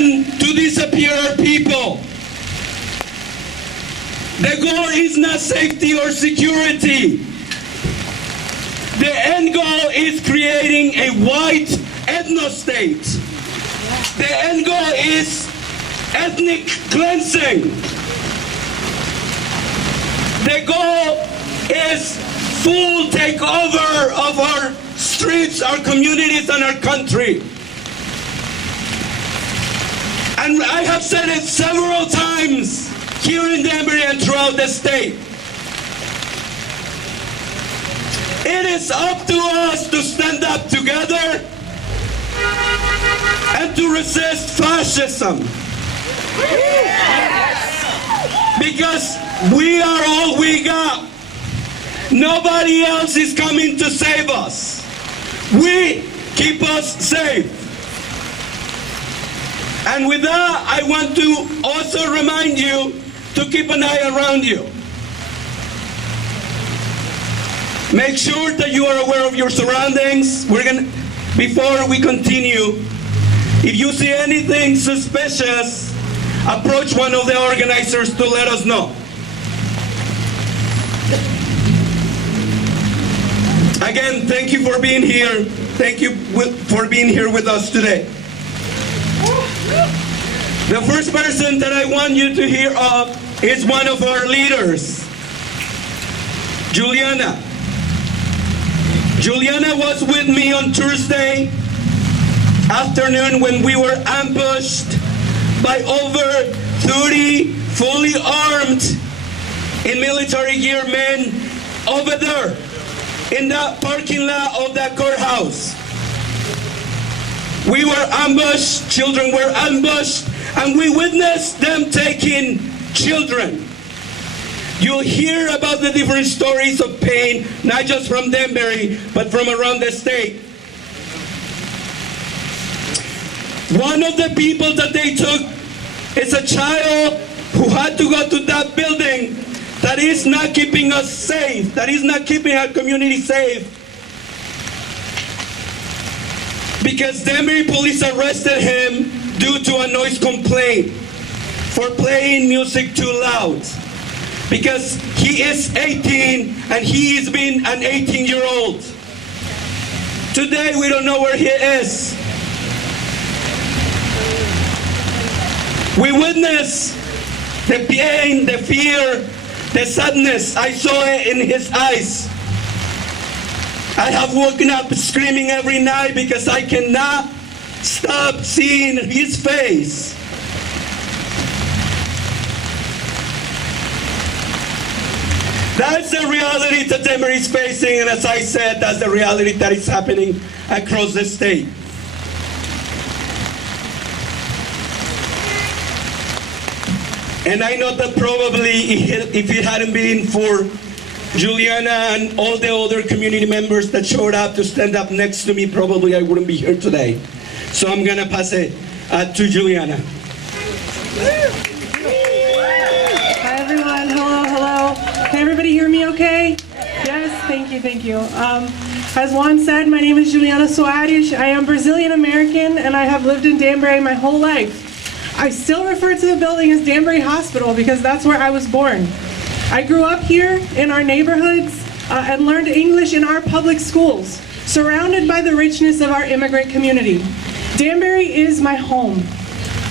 want to disappear our people. The goal is not safety or security. The end goal is creating a white ethnostate. The end goal is ethnic cleansing. The goal is full takeover of our streets, our communities, and our country. And I have said it several times here in Danbury and throughout the state. It is up to us to stand up together and to resist fascism. Because we are all we got. Nobody else is coming to save us. We keep us safe. And with that, I want to also remind you to keep an eye around you. Make sure that you are aware of your surroundings. Before we continue, if you see anything suspicious, approach one of the organizers to let us know. Again, thank you for being here. Thank you for being here with us today. The first person that I want you to hear of is one of our leaders, Juliana. Juliana was with me on Thursday afternoon when we were ambushed by over 30 fully armed in military gear men over there in the parking lot of that courthouse. We were ambushed, children were ambushed, and we witnessed them taking children. You'll hear about the different stories of pain, not just from Danbury, but from around the state. One of the people that they took is a child who had to go to that building that is not keeping us safe, that is not keeping our community safe. Because Danbury police arrested him due to a noise complaint for playing music too loud. Because he is 18 and he is being an 18-year-old. Today we don't know where he is. We witnessed the pain, the fear, the sadness. I saw it in his eyes. I have woken up screaming every night because I cannot stop seeing his face. That's the reality that Danbury is facing, and as I said, that's the reality that is happening across the state. And I know that probably if it hadn't been for Juliana and all the other community members that showed up to stand up next to me, probably I wouldn't be here today. So I'm gonna pass it to Juliana. Hi everyone, hello. Can everybody hear me okay? Yes, thank you. As Juan said, my name is Juliana Soares. I am Brazilian American and I have lived in Danbury my whole life. I still refer to the building as Danbury Hospital because that's where I was born. I grew up here in our neighborhoods and learned English in our public schools, surrounded by the richness of our immigrant community. Danbury is my home.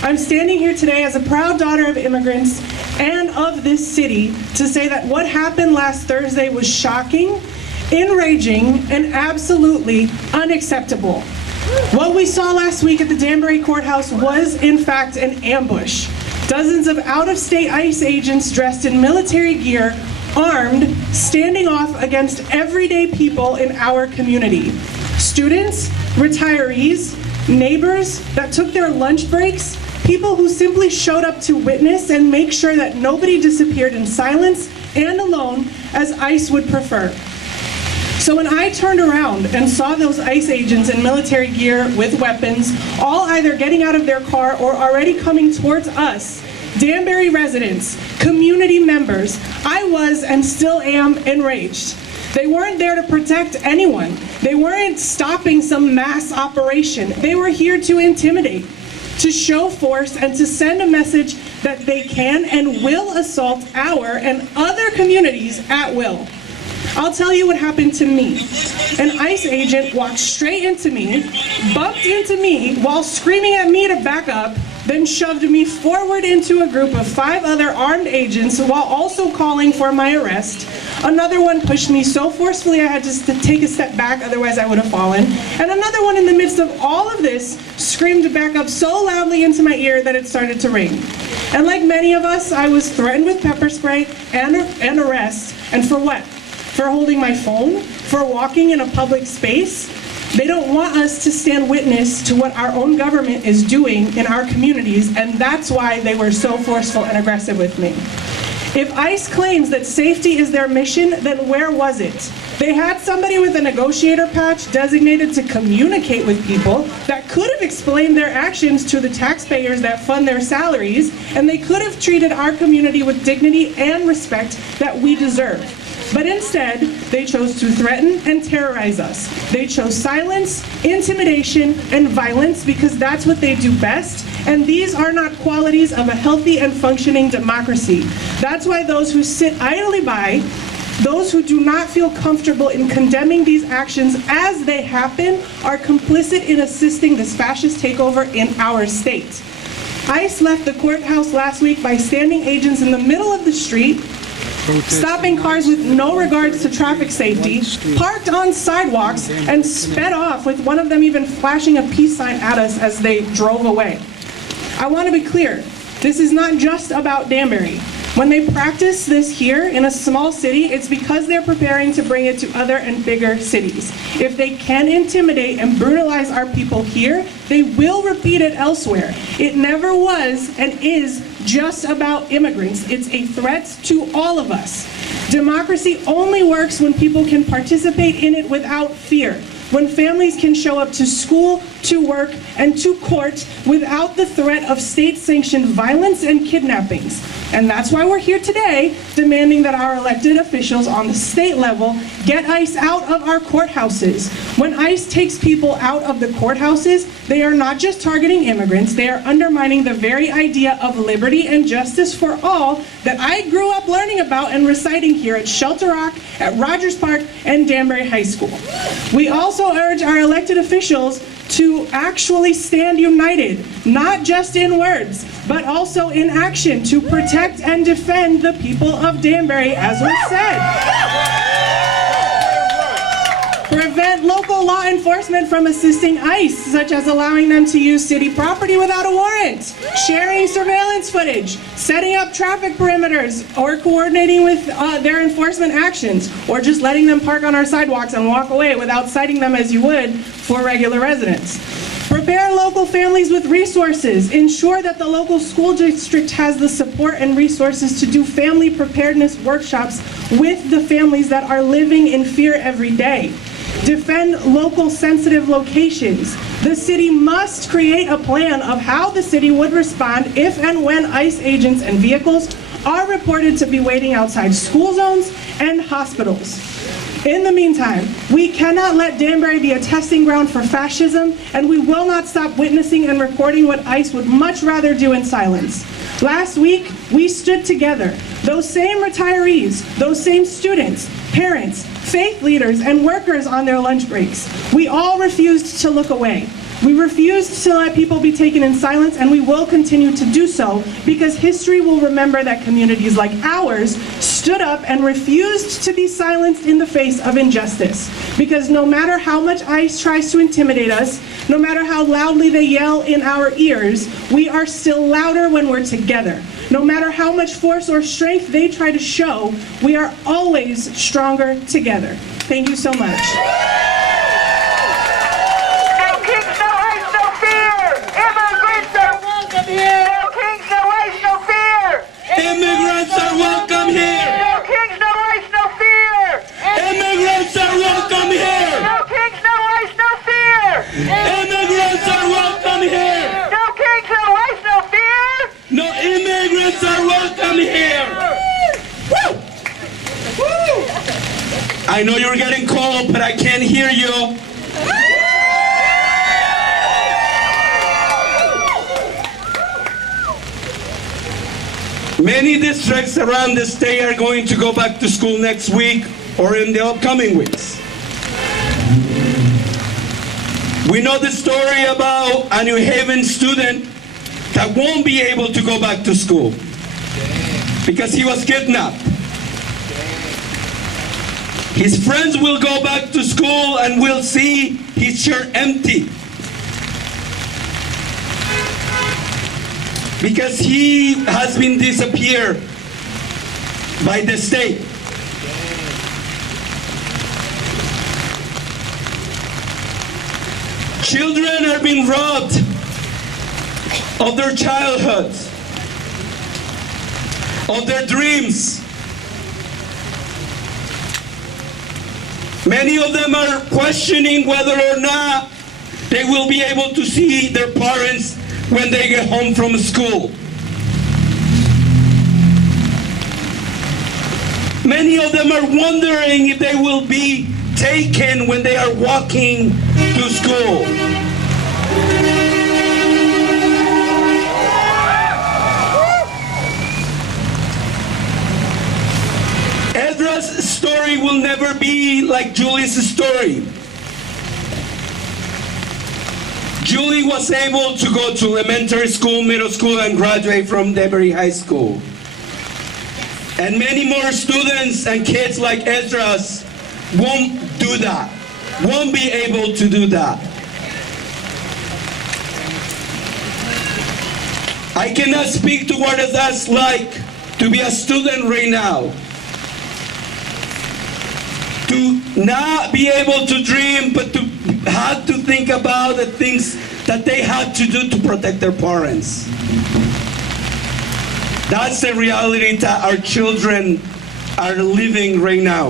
I'm standing here today as a proud daughter of immigrants and of this city to say that what happened last Thursday was shocking, enraging, and absolutely unacceptable. What we saw last week at the Danbury courthouse was, in fact, an ambush. Dozens of out-of-state ICE agents dressed in military gear, armed, standing off against everyday people in our community. Students, retirees, neighbors that took their lunch breaks, people who simply showed up to witness and make sure that nobody disappeared in silence and alone as ICE would prefer. So when I turned around and saw those ICE agents in military gear with weapons, all either getting out of their car or already coming towards us, Danbury residents, community members, I was and still am enraged. They weren't there to protect anyone. They weren't stopping some mass operation. They were here to intimidate. to show force and to send a message that they can and will assault our and other communities at will. I'll tell you what happened to me. An ICE agent walked straight into me, bumped into me while screaming at me to back up, then shoved me forward into a group of 5 other armed agents while also calling for my arrest. Another one pushed me so forcefully I had to take a step back, otherwise I would have fallen. And another one in the midst of all of this screamed to back up so loudly into my ear that it started to ring. And like many of us, I was threatened with pepper spray and arrest. And for what? For holding my phone? For walking in a public space? They don't want us to stand witness to what our own government is doing in our communities, and that's why they were so forceful and aggressive with me. If ICE claims that safety is their mission, then where was it? They had somebody with a negotiator patch designated to communicate with people that could have explained their actions to the taxpayers that fund their salaries, and they could have treated our community with dignity and respect that we deserve. But instead, they chose to threaten and terrorize us. They chose silence, intimidation, and violence because that's what they do best, and these are not qualities of a healthy and functioning democracy. That's why those who sit idly by, those who do not feel comfortable in condemning these actions as they happen, are complicit in assisting this fascist takeover in our state. ICE left the courthouse last week by standing agents in the middle of the street, stopping cars with no regards to traffic safety, parked on sidewalks, and sped off, with one of them even flashing a peace sign at us as they drove away. I want to be clear, this is not just about Danbury. When they practice this here in a small city, it's because they're preparing to bring it to other and bigger cities. If they can intimidate and brutalize our people here, they will repeat it elsewhere. It never was and is just about immigrants. It's a threat to all of us. Democracy only works when people can participate in it without fear, when families can show up to school, to work, and to court without the threat of state-sanctioned violence and kidnappings. And that's why we're here today, demanding that our elected officials on the state level get ICE out of our courthouses. When ICE takes people out of the courthouses, they are not just targeting immigrants, they are undermining the very idea of liberty and justice for all that I grew up learning about and reciting here at Shelter Rock, at Rogers Park, and Danbury High School. We also urge our elected officials to actually stand united, not just in words, but also in action, to protect and defend the people of Danbury, as was said. Prevent local law enforcement from assisting ICE, such as allowing them to use city property without a warrant, sharing surveillance footage, setting up traffic perimeters, or coordinating with their enforcement actions, or just letting them park on our sidewalks and walk away without citing them as you would for regular residents. Prepare local families with resources. Ensure that the local school district has the support and resources to do family preparedness workshops with the families that are living in fear every day. Defend local sensitive locations. The city must create a plan of how the city would respond if and when ICE agents and vehicles are reported to be waiting outside school zones and hospitals. In the meantime, we cannot let Danbury be a testing ground for fascism, and we will not stop witnessing and recording what ICE would much rather do in silence. Last week, we stood together. Those same retirees, those same students, parents, faith leaders, and workers on their lunch breaks. We all refused to look away. We refused to let people be taken in silence, and we will continue to do so because history will remember that communities like ours stood up and refused to be silenced in the face of injustice. Because no matter how much ICE tries to intimidate us, no matter how loudly they yell in our ears, we are still louder when we're together. No matter how much force or strength they try to show, we are always stronger together. Thank you so much. Immigrants are welcome here! No kings, no ice, no fear! Immigrants are welcome here! No kings, no ice, no fear! Immigrants are welcome here! No kings, no ice, no fear! No, immigrants are welcome here! Woo! Woo! I know you're getting cold, but I can't hear you. Many districts around the state are going to go back to school next week or in the upcoming weeks. We know the story about a New Haven student that won't be able to go back to school because he was kidnapped. His friends will go back to school and will see his chair empty because he has been disappeared by the state. Children are being robbed of their childhoods, of their dreams. Many of them are questioning whether or not they will be able to see their parents when they get home from school. Many of them are wondering if they will be taken when they are walking to school. Ezra's story will never be like Julie's story. Julie was able to go to elementary school, middle school, and graduate from Danbury High School. And many more students and kids like Ezra's won't do that, won't be able to do that. I cannot speak to what that's like to be a student right now. To not be able to dream, but to have to think about the things that they had to do to protect their parents. That's the reality that our children are living right now.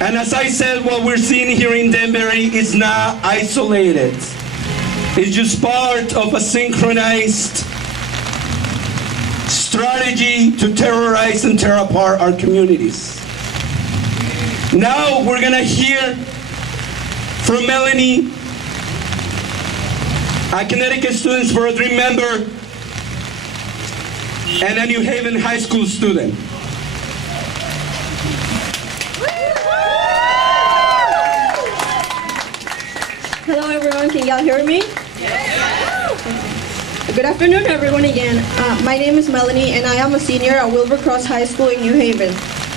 And as I said, what we're seeing here in Danbury is not isolated. It's just part of a synchronized strategy to terrorize and tear apart our communities. Now we're gonna hear from Melanie, a Connecticut Students for a Dream member and a New Haven High School student. Hello everyone, can y'all hear me? Good afternoon everyone again. My name is Melanie and I am a senior at Wilbur-Cross High School in New Haven.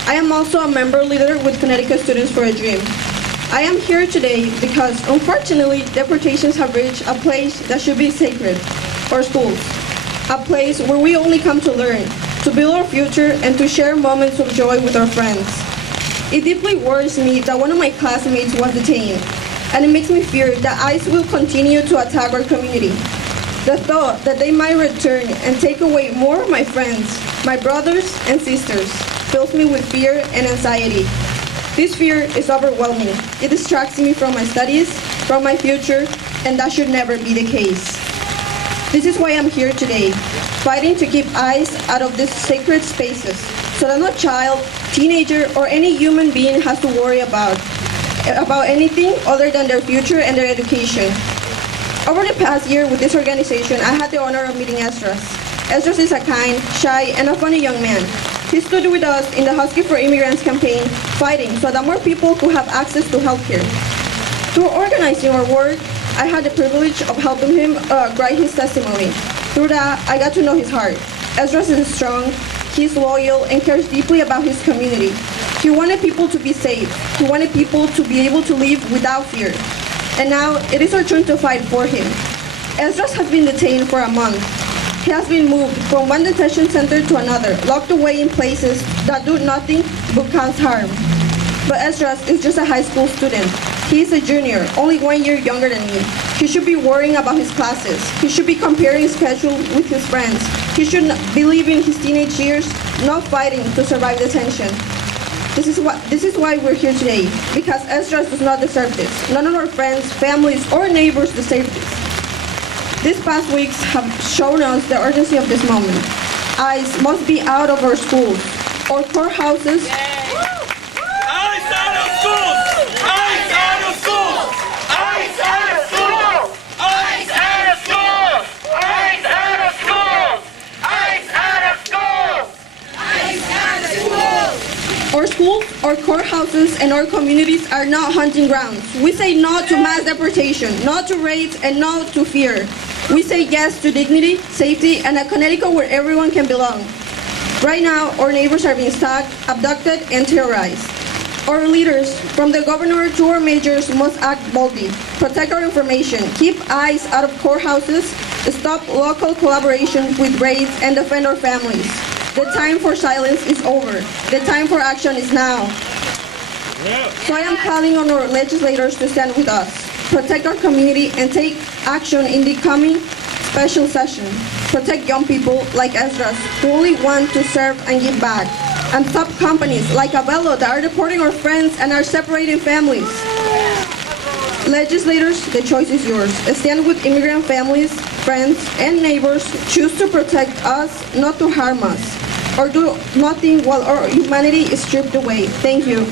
I am also a member leader with Connecticut Students for a Dream. I am here today because unfortunately deportations have reached a place that should be sacred, our schools. A place where we only come to learn, to build our future and to share moments of joy with our friends. It deeply worries me that one of my classmates was detained, and it makes me fear that ICE will continue to attack our community. The thought that they might return and take away more of my friends, my brothers and sisters, fills me with fear and anxiety. This fear is overwhelming. It distracts me from my studies, from my future, and that should never be the case. This is why I'm here today, fighting to keep ICE out of these sacred spaces, so that no child, teenager, or any human being has to worry about anything other than their future and their education. Over the past year with this organization, I had the honor of meeting Esdras. Esdras is a kind, shy, and a funny young man. He stood with us in the Husky for Immigrants campaign, fighting so that more people could have access to healthcare. Through organizing our work, I had the privilege of helping him write his testimony. Through that, I got to know his heart. Esdras is strong, he's loyal, and cares deeply about his community. He wanted people to be safe. He wanted people to be able to live without fear. And now, it is our turn to fight for him. Esdras has been detained for a month. He has been moved from one detention center to another, locked away in places that do nothing but cause harm. But Esdras is just a high school student. He is a junior, only 1 year younger than me. He should be worrying about his classes. He should be comparing his schedule with his friends. He should be living his teenage years, not fighting to survive detention. This is why we're here today, because Esdras does not deserve this. None of our friends, families, or neighbors deserve this. These past weeks have shown us the urgency of this moment. ICE must be out of our schools, our courthouses. ICE out of schools! ICE out of schools! ICE out of schools! ICE out of schools! ICE out of schools! prisons and our communities are not hunting grounds. We say no to mass deportation, no to raids, and no to fear. We say yes to dignity, safety, and a Connecticut where everyone can belong. Right now, our neighbors are being stalked, abducted, and terrorized. Our leaders, from the governor to our mayors, must act boldly, protect our information, keep eyes out of courthouses, stop local collaboration with raids, and defend our families. The time for silence is over. The time for action is now. So I am calling on our legislators to stand with us, protect our community, and take action in the coming special session. Protect young people like Ezra's who only want to serve and give back. And stop companies like Avello that are deporting our friends and are separating families. Legislators, the choice is yours. Stand with immigrant families, friends, and neighbors. Choose to protect us, not to harm us, or do nothing while our humanity is stripped away. Thank you.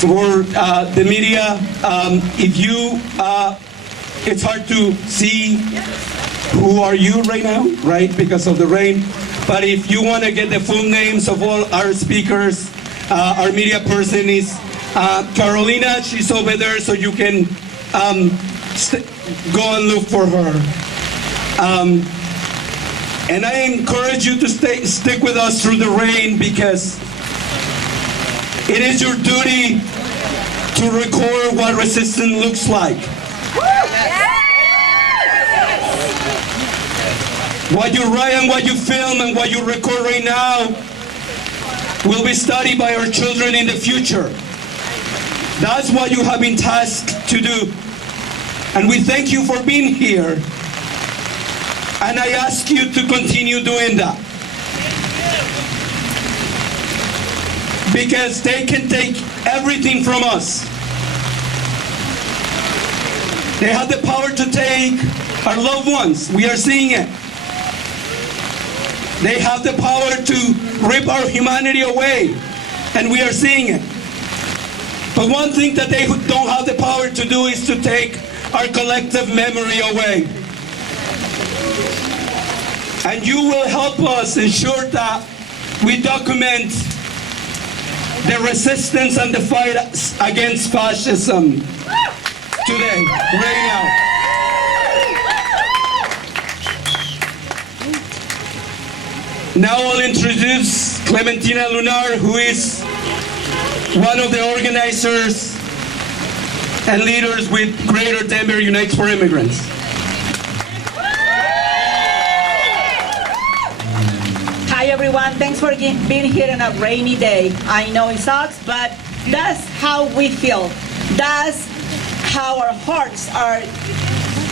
For the media, if you, it's hard to see who are you right now, right, because of the rain. But if you want to get the full names of all our speakers, our media person is Carolina. She's over there, so you can go and look for her. And I encourage you to stick with us through the rain, because it is your duty to record what resistance looks like. What you write and what you film and what you record right now will be studied by our children in the future. That's what you have been tasked to do. And we thank you for being here. And I ask you to continue doing that. Because they can take everything from us. They have the power to take our loved ones. We are seeing it. They have the power to rip our humanity away, and we are seeing it. But one thing that they don't have the power to do is to take our collective memory away. And you will help us ensure that we document the resistance and the fight against fascism today, right now. Now I'll introduce Clementina Lunar, who is one of the organizers and leaders with Greater Danbury Unites for Immigrants. Hi everyone, thanks for being here on a rainy day. I know it sucks, but that's how we feel. That's how our hearts are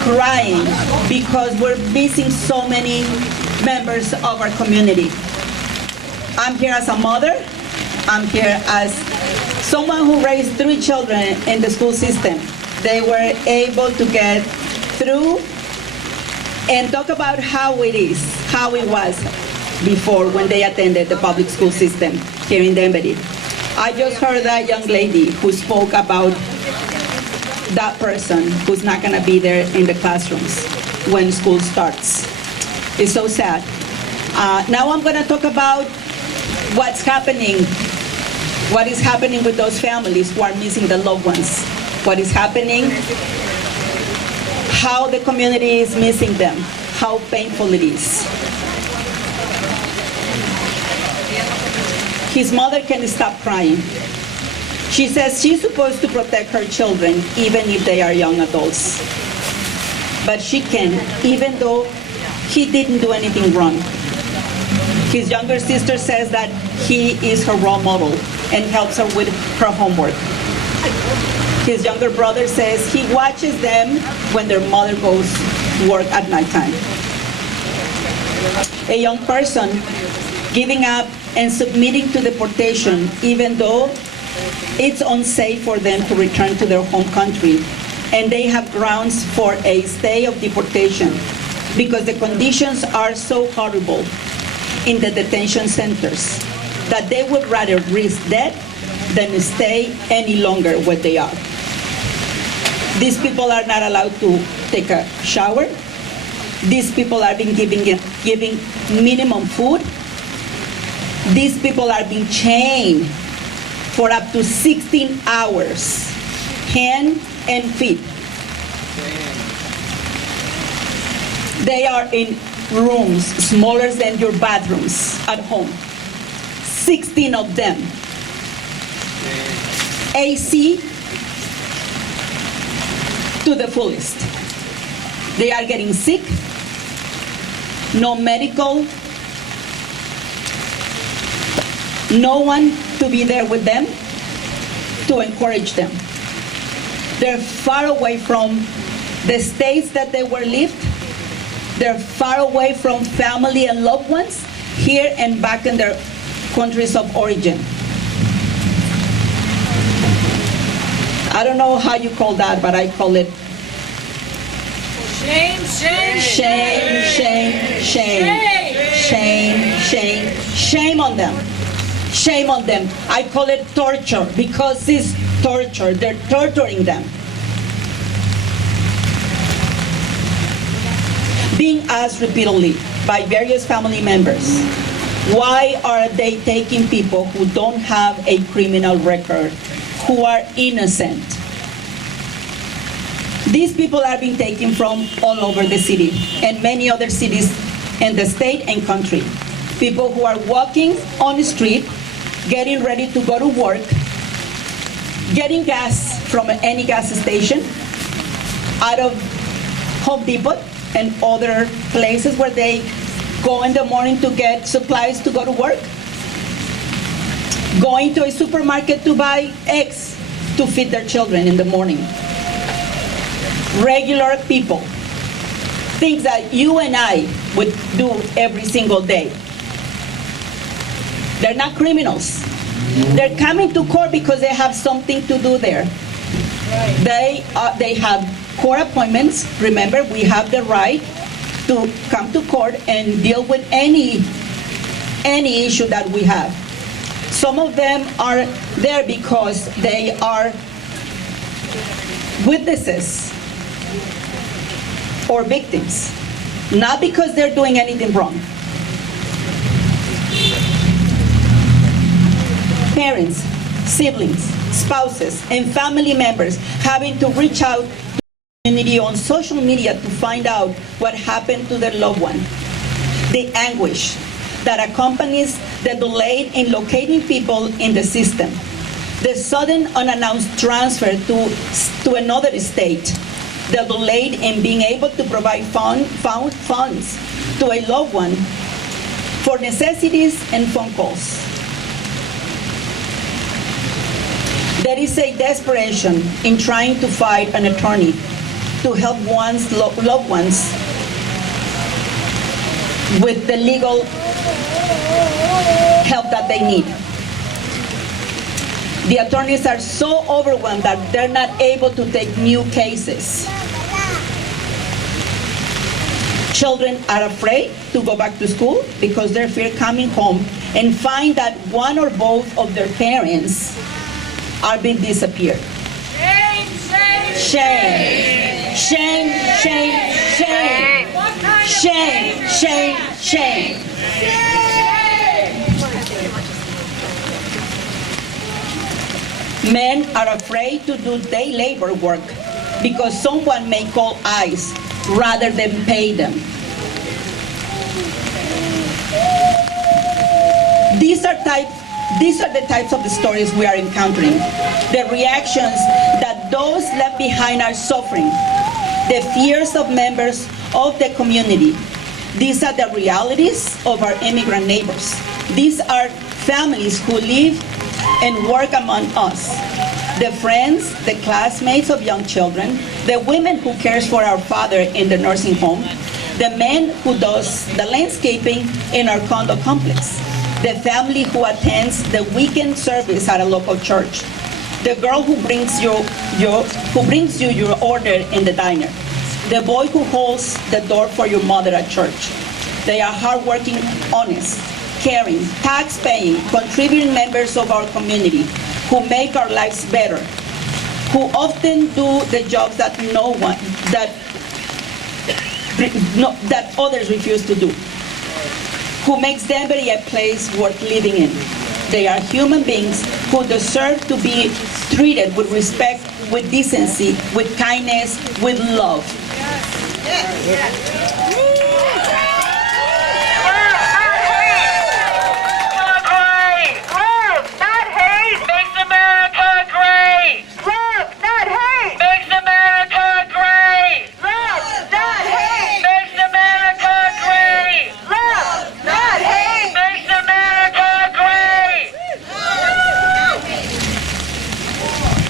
crying, because we're missing so many members of our community. I'm here as a mother. I'm here as someone who raised 3 children in the school system. They were able to get through and talk about how it is, how it was before when they attended the public school system here in Danbury. I just heard that young lady who spoke about that person who's not gonna be there in the classrooms when school starts. It's so sad. Now I'm gonna talk about what's happening, what is happening with those families who are missing the loved ones. What is happening, how the community is missing them, how painful it is. His mother can't stop crying. She says she's supposed to protect her children even if they are young adults. But she can, even though he didn't do anything wrong. His younger sister says that he is her role model and helps her with her homework. His younger brother says he watches them when their mother goes to work at nighttime. A young person giving up and submitting to deportation, even though it's unsafe for them to return to their home country. And they have grounds for a stay of deportation because the conditions are so horrible in the detention centers that they would rather risk death than stay any longer where they are. These people are not allowed to take a shower. These people are being giving minimum food. These people are being chained for up to 16 hours, hand and feet. They are in rooms smaller than your bathrooms at home. 16 of them. AC to the fullest. They are getting sick, no medical, no one to be there with them to encourage them. They're far away from the states that they were lived. They're far away from family and loved ones here and back in their countries of origin. I don't know how you call that, but I call it Shame, shame, shame, shame, shame, shame, shame, shame on them. Shame on them. I call it torture because it's torture. They're torturing them. Being asked repeatedly by various family members, why are they taking people who don't have a criminal record, who are innocent? These people are being taken from all over the city and many other cities in the state and country. People who are walking on the street, getting ready to go to work, getting gas from any gas station, out of Home Depot and other places where they go in the morning to get supplies to go to work, going to a supermarket to buy eggs to feed their children in the morning. Regular people, things that you and I would do every single day. They're not criminals. They're coming to court because they have something to do there. They have court appointments. Remember, we have the right to come to court and deal with any issue that we have. Some of them are there because they are witnesses or victims, not because they're doing anything wrong. Parents, siblings, spouses, and family members having to reach out to the community on social media to find out what happened to their loved one. The anguish that accompanies the delay in locating people in the system. The sudden unannounced transfer to another state. The delay in being able to provide funds to a loved one for necessities and phone calls. There is a desperation in trying to find an attorney to help one's loved ones with the legal help that they need. The attorneys are so overwhelmed that they're not able to take new cases. Children are afraid to go back to school because they fear coming home and find that one or both of their parents are being disappeared. shame, shame, Shame, shame, shame, shame, shame, shame, shame. Men are afraid to do day labor work because someone may call ICE rather than pay them. These are the types of the stories we are encountering. The reactions that those left behind are suffering. The fears of members of the community. These are the realities of our immigrant neighbors. These are families who live and work among us. The friends, the classmates of young children, the women who cares for our father in the nursing home, the men who does the landscaping in our condo complex. the family who attends the weekend service at a local church, the girl who brings you your order in the diner, the boy who holds the door for your mother at church. They are hardworking, honest, caring, tax-paying, contributing members of our community who make our lives better, who often do the jobs that that others refuse to do, who makes Danbury a place worth living in. They are human beings who deserve to be treated with respect, with decency, with kindness, with love. Love, not hate. Makes America great. Love, not hate. Makes America great. Love, not hate. Makes America great. Love, not hate. Makes America great.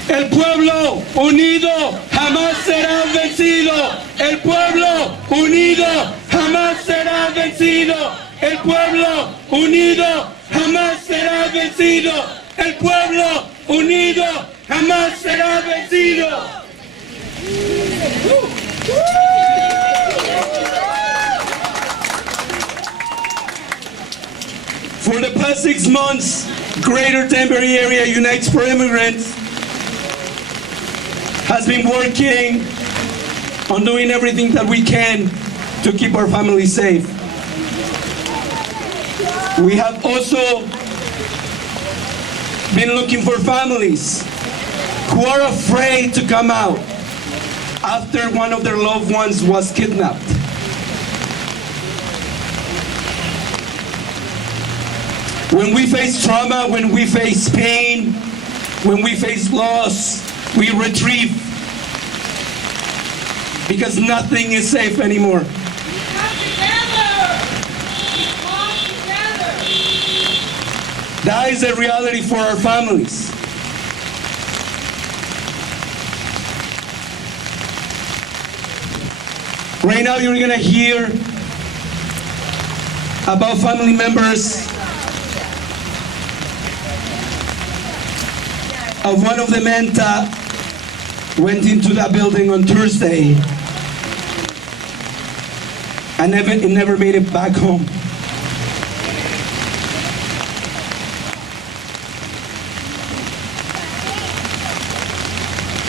El pueblo unido jamás será vencido. El pueblo unido jamás será vencido. El pueblo unido jamás será vencido. El pueblo unido jamás será vencido. For the past 6 months, Greater Danbury Area Unites for Immigrants has been working on doing everything that we can to keep our families safe. We have also been looking for families who are afraid to come out after one of their loved ones was kidnapped. When we face trauma, when we face pain, when we face loss, we retrieve because nothing is safe anymore. That is the reality for our families. Right now you're gonna hear about family members of one of the men that went into that building on Thursday and never made it back home.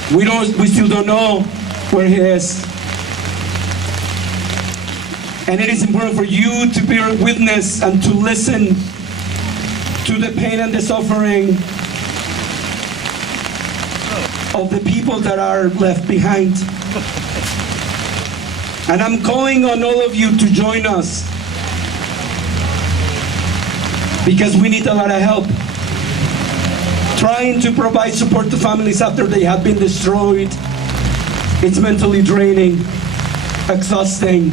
We still don't know where he is. And it is important for you to bear witness and to listen to the pain and the suffering of the people that are left behind. And I'm calling on all of you to join us because we need a lot of help. Trying to provide support to families after they have been destroyed. It's mentally draining, exhausting,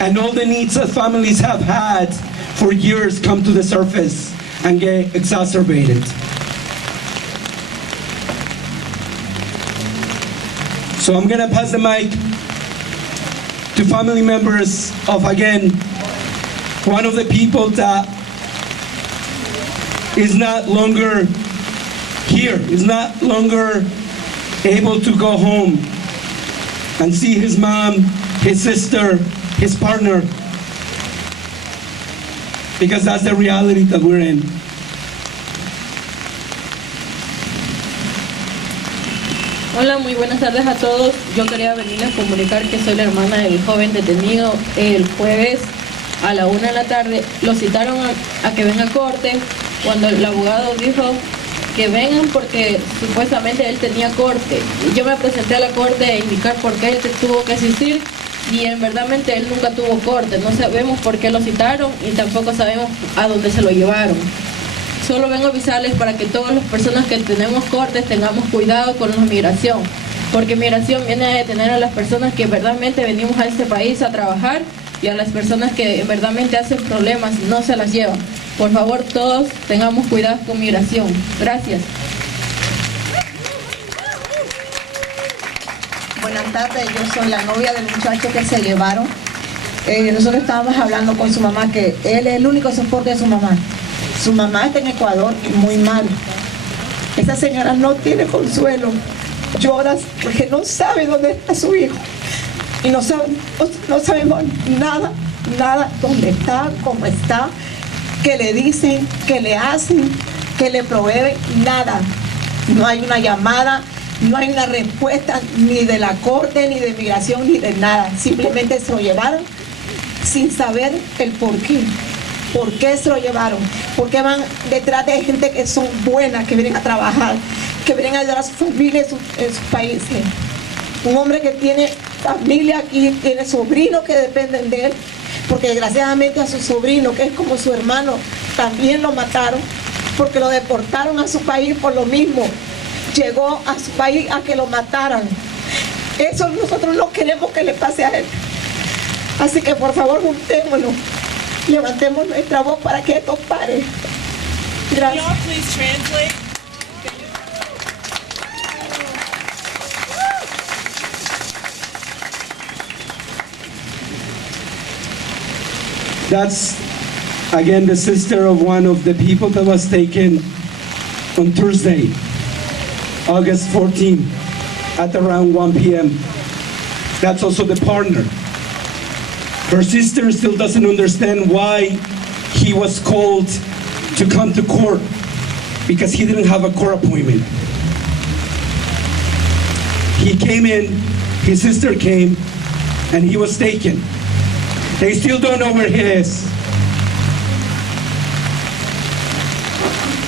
and all the needs that families have had for years come to the surface and get exacerbated. So I'm gonna pass the mic to family members of, again, one of the people that is not longer here, is not longer able to go home and see his mom, his sister, his partner, because that's the reality that we're in. Hola, muy buenas tardes a todos. Yo quería venir a comunicar que soy la hermana del joven detenido el jueves a la 1 de la tarde. Lo citaron a que venga a corte cuando el abogado dijo que vengan porque supuestamente él tenía corte. Yo me presenté a la corte a indicar por qué él tuvo que asistir y en verdad él nunca tuvo corte. No sabemos por qué lo citaron y tampoco sabemos a dónde se lo llevaron. Solo vengo a avisarles para que todas las personas que tenemos cortes tengamos cuidado con la migración, porque migración viene a detener a las personas que verdaderamente venimos a este país a trabajar y a las personas que verdaderamente hacen problemas no se las llevan. Por favor, todos tengamos cuidado con migración. Gracias. Buenas tardes, yo soy la novia del muchacho que se llevaron. nosotros estábamos hablando con su mamá que él es el único soporte de su mamá. Su mamá está en Ecuador y muy mal. Esa señora no tiene consuelo, llora porque no sabe dónde está su hijo. Y no sabemos nada dónde está, cómo está, qué le dicen, qué le hacen, qué le proveen, nada. No hay una llamada, no hay una respuesta ni de la corte, ni de migración, ni de nada. Simplemente se lo llevaron sin saber el por qué. ¿Por qué se lo llevaron? ¿Por qué van detrás de gente que son buenas, que vienen a trabajar, que vienen a ayudar a su familia en sus países? Un hombre que tiene familia aquí, tiene sobrinos que dependen de él, porque desgraciadamente a su sobrino, que es como su hermano, también lo mataron, porque lo deportaron a su país por lo mismo. Llegó a su país a que lo mataran. Eso nosotros no queremos que le pase a él. Así que por favor juntémonos, levantemos nuestra voz para que esto pare. Gracias. Can y'all please translate? That's, again, the sister of one of the people that was taken on Thursday, August 14, at around 1 p.m. That's also the partner. Her sister still doesn't understand why he was called to come to court, because he didn't have a court appointment. He came in, his sister came, and he was taken. They still don't know where he is.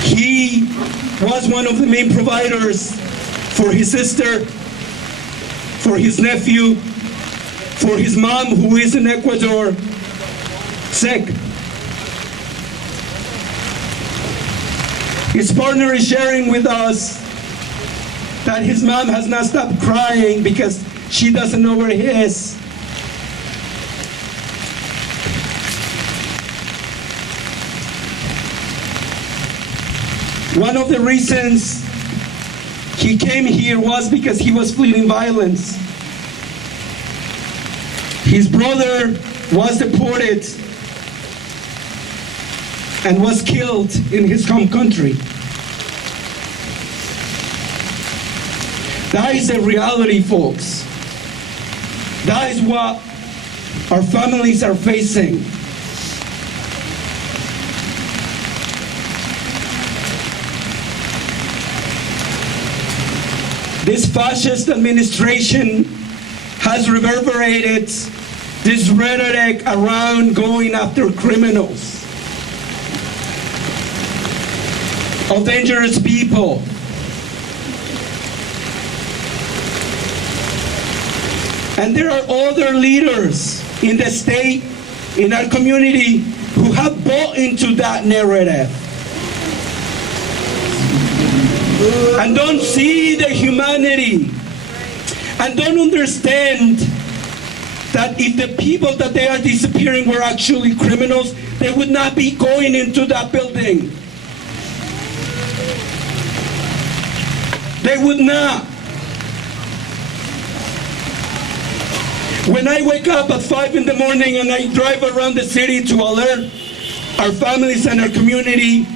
He was one of the main providers for his sister, for his nephew, for his mom, who is in Ecuador, sick. His partner is sharing with us that his mom has not stopped crying because she doesn't know where he is. One of the reasons he came here was because he was fleeing violence. His brother was deported and was killed in his home country. That is the reality, folks. That is what our families are facing. This fascist administration has reverberated this rhetoric around going after criminals, of dangerous people. And there are other leaders in the state, in our community, who have bought into that narrative and don't see the humanity and don't understand that if the people that they are disappearing were actually criminals, they would not be going into that building. They would not. When I wake up at 5 in the morning and I drive around the city to alert our families and our community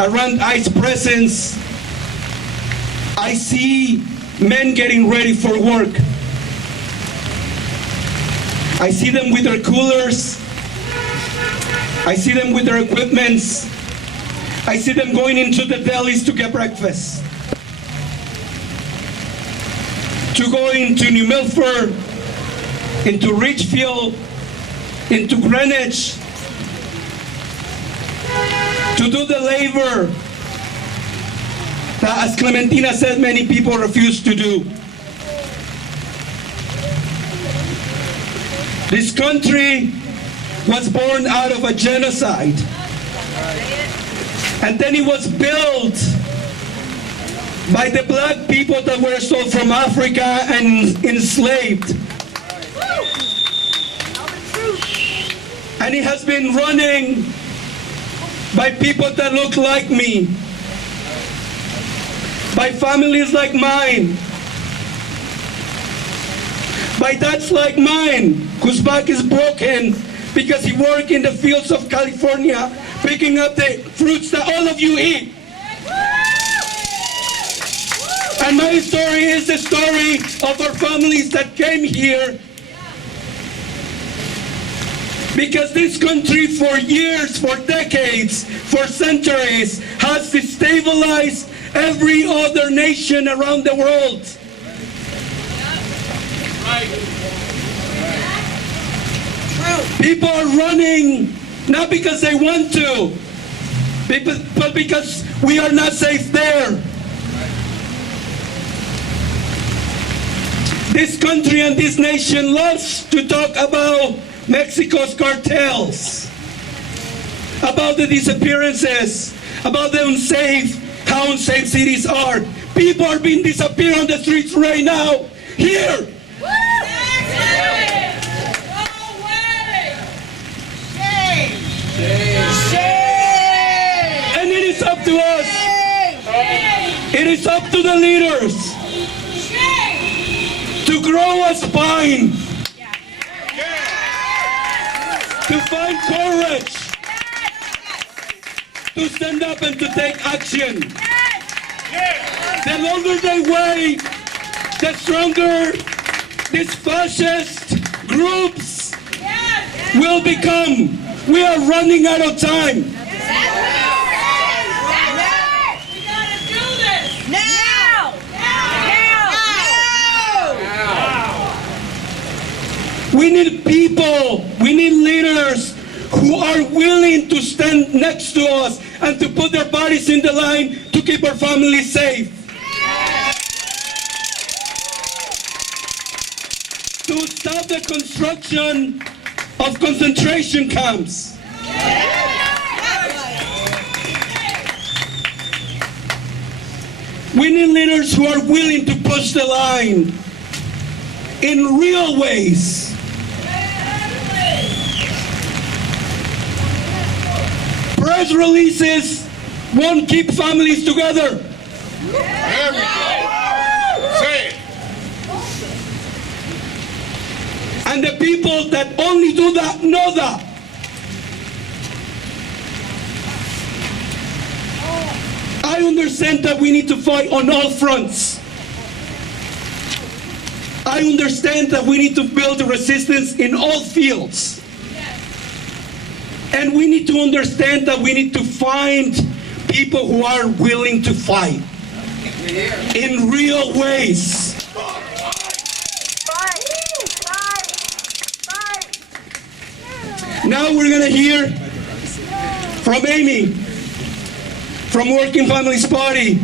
around ICE presence, I see men getting ready for work. I see them with their coolers. I see them with their equipments. I see them going into the delis to get breakfast, to go into New Milford, into Richfield, into Greenwich, to do the labor that, as Clementina said, many people refuse to do. This country was born out of a genocide, and then it was built by the black people that were sold from Africa and enslaved. And it has been running by people that look like me, by families like mine, by dads like mine, whose back is broken because he worked in the fields of California, picking up the fruits that all of you eat. And my story is the story of our families that came here because this country for years, for decades, for centuries has destabilized every other nation around the world. People are running not because they want to, but because we are not safe there. This country and this nation loves to talk about Mexico's cartels, about the disappearances, about the how unsafe cities are. People are being disappeared on the streets right now, here. And it is up to us. It is up to the leaders to grow a spine, to find courage, to stand up and to take action. The longer they wait, the stronger these fascist groups will become. We are running out of time. We need people, we need leaders who are willing to stand next to us and to put their bodies in the line to keep our families safe. To stop the construction of concentration camps. We need leaders who are willing to push the line in real ways. Press releases won't keep families together. There we go. Say it. And the people that only do that know that. I understand that we need to fight on all fronts. I understand that we need to build a resistance in all fields. And we need to understand that we need to find people who are willing to fight in real ways. Now we're going to hear from Amy from Working Families Party.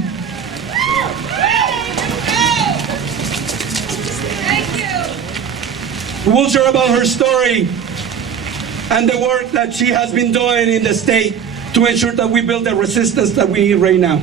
Who will share about her story and the work that she has been doing in the state to ensure that we build the resistance that we need right now.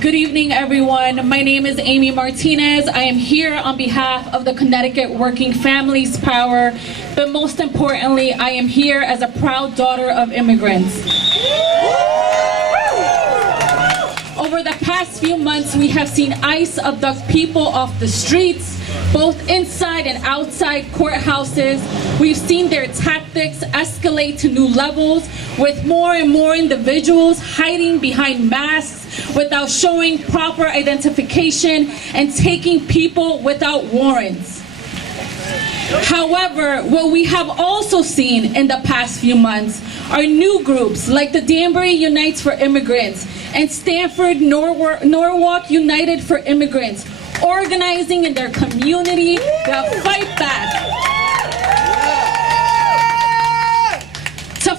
Good evening, everyone. My name is Amy Martinez. I am here on behalf of the Connecticut Working Families Power, but most importantly, I am here as a proud daughter of immigrants. Over the past few months, we have seen ICE abduct people off the streets, both inside and outside courthouses. We've seen their tactics escalate to new levels, with more and more individuals hiding behind masks without showing proper identification and taking people without warrants. However, what we have also seen in the past few months are new groups like the Danbury Unites for Immigrants and Stanford Norwalk United for Immigrants, organizing in their community to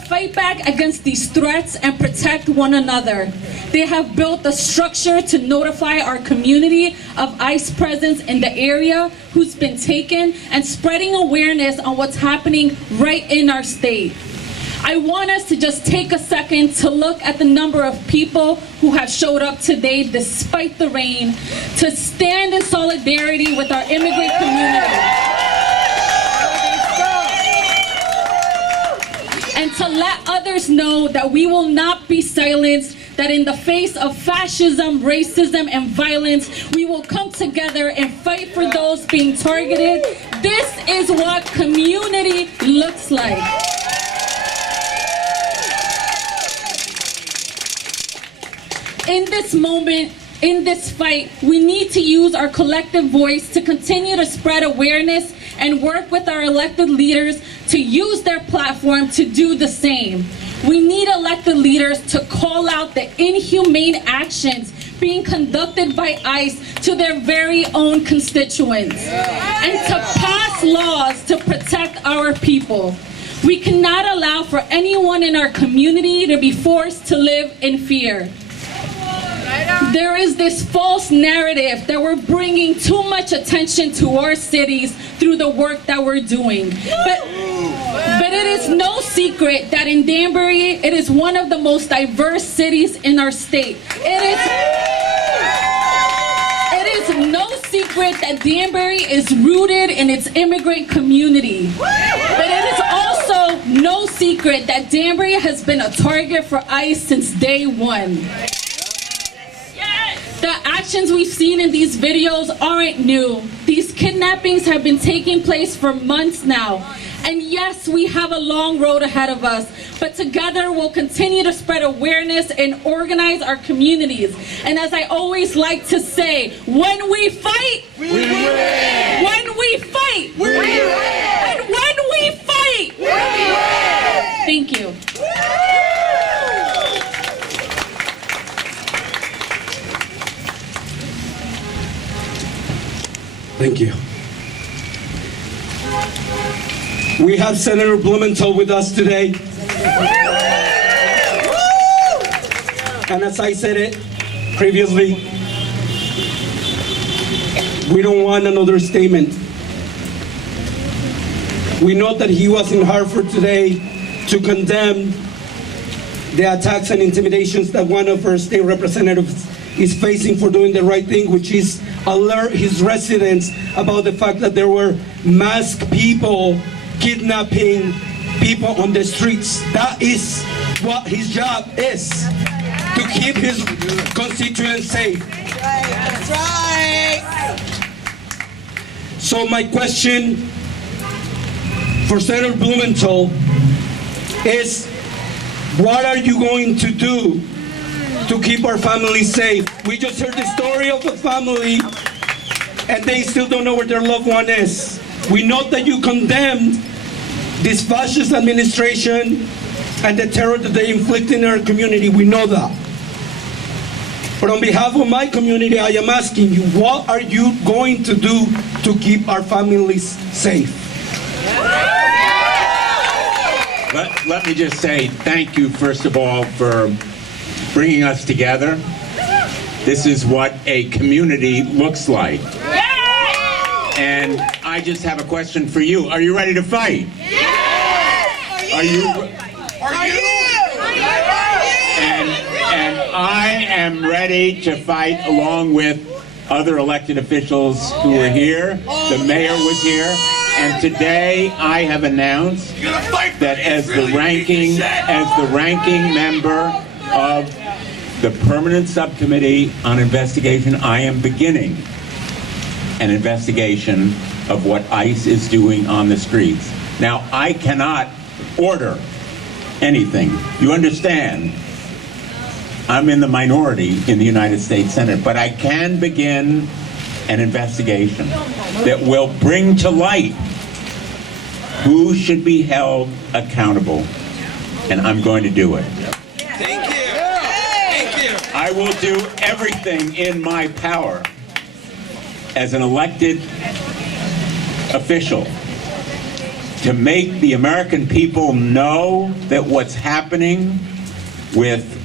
fight back against these threats and protect one another. They have built a structure to notify our community of ICE presence in the area, who's been taken, and spreading awareness on what's happening right in our state. I want us to just take a second to look at the number of people who have showed up today despite the rain, to stand in solidarity with our immigrant community, and to let others know that we will not be silenced that in the face of fascism, racism, and violence, we will come together and fight for those being targeted. This is what community looks like. In this moment, in this fight, we need to use our collective voice to continue to spread awareness and work with our elected leaders to use their platform to do the same. We need elected leaders to call out the inhumane actions being conducted by ICE to their very own constituents and to pass laws to protect our people. We cannot allow for anyone in our community to be forced to live in fear. There is this false narrative that we're bringing too much attention to our cities through the work that we're doing. But it is no secret that in Danbury, it is one of the most diverse cities in our state. It is no secret that Danbury is rooted in its immigrant community. But it is also no secret that Danbury has been a target for ICE since day one. The actions we've seen in these videos aren't new. These kidnappings have been taking place for months now. And yes, we have a long road ahead of us, but together we'll continue to spread awareness and organize our communities. And as I always like to say, when we fight, we win. When we fight, we win. And when we fight, we win. Thank you. Thank you. We have Senator Blumenthal with us today. And as I said it previously, we don't want another statement. We know that he was in Hartford today to condemn the attacks and intimidations that one of our state representatives is facing for doing the right thing, which is alert his residents about the fact that there were masked people kidnapping people on the streets. That is what his job is, to keep his constituents safe. That's right. So my question for Senator Blumenthal is, what are you going to do to keep our families safe? We just heard the story of a family and they still don't know where their loved one is. We know that you condemned this fascist administration and the terror that they inflict in our community. We know that. But on behalf of my community, I am asking you, what are you going to do to keep our families safe? Let me just say thank you, first of all, for bringing us together. This is what a community looks like. And I just have a question for you. Are you ready to fight? Yes! Are you? And I am ready to fight along with other elected officials who were here. The mayor was here. And today I have announced that as the ranking member of the Permanent Subcommittee on Investigation, I am beginning an investigation of what ICE is doing on the streets. Now, I cannot order anything. You understand? I'm in the minority in the United States Senate, but I can begin an investigation that will bring to light who should be held accountable, and I'm going to do it. Thank you. Thank you. I will do everything in my power as an elected official to make the American people know that what's happening with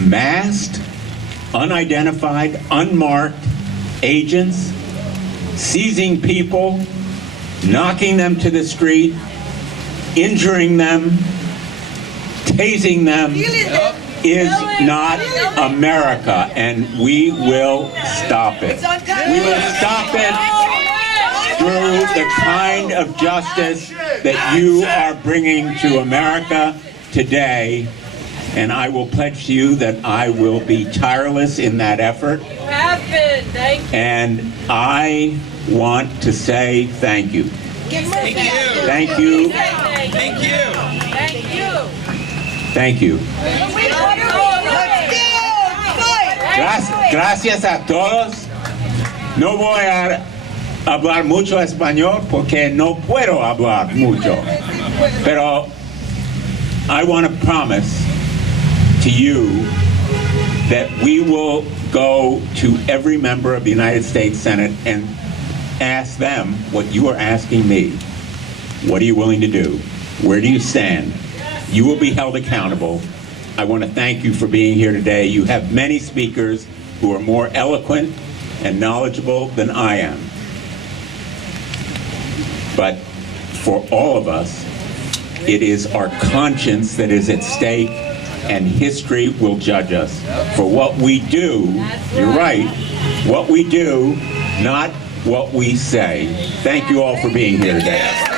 masked, unidentified, unmarked agents, seizing people, knocking them to the street, injuring them, tasing them, is not America, and we will stop it. We will stop it through the kind of justice that you are bringing to America today And I will pledge to you that I will be tireless in that effort. You have been. Thank you. And I want to say thank you. Thank you. Thank you. Thank you. Thank you. Thank you. Gracias a todos. No voy a hablar mucho español porque no puedo hablar mucho. Pero I want to promise to you that we will go to every member of the United States Senate and ask them what you are asking me. What are you willing to do? Where do you stand? You will be held accountable. I want to thank you for being here today. You have many speakers who are more eloquent and knowledgeable than I am. But for all of us, it is our conscience that is at stake, and history will judge us for what we do. You're right, what we do, not what we say. Thank you all for being here today.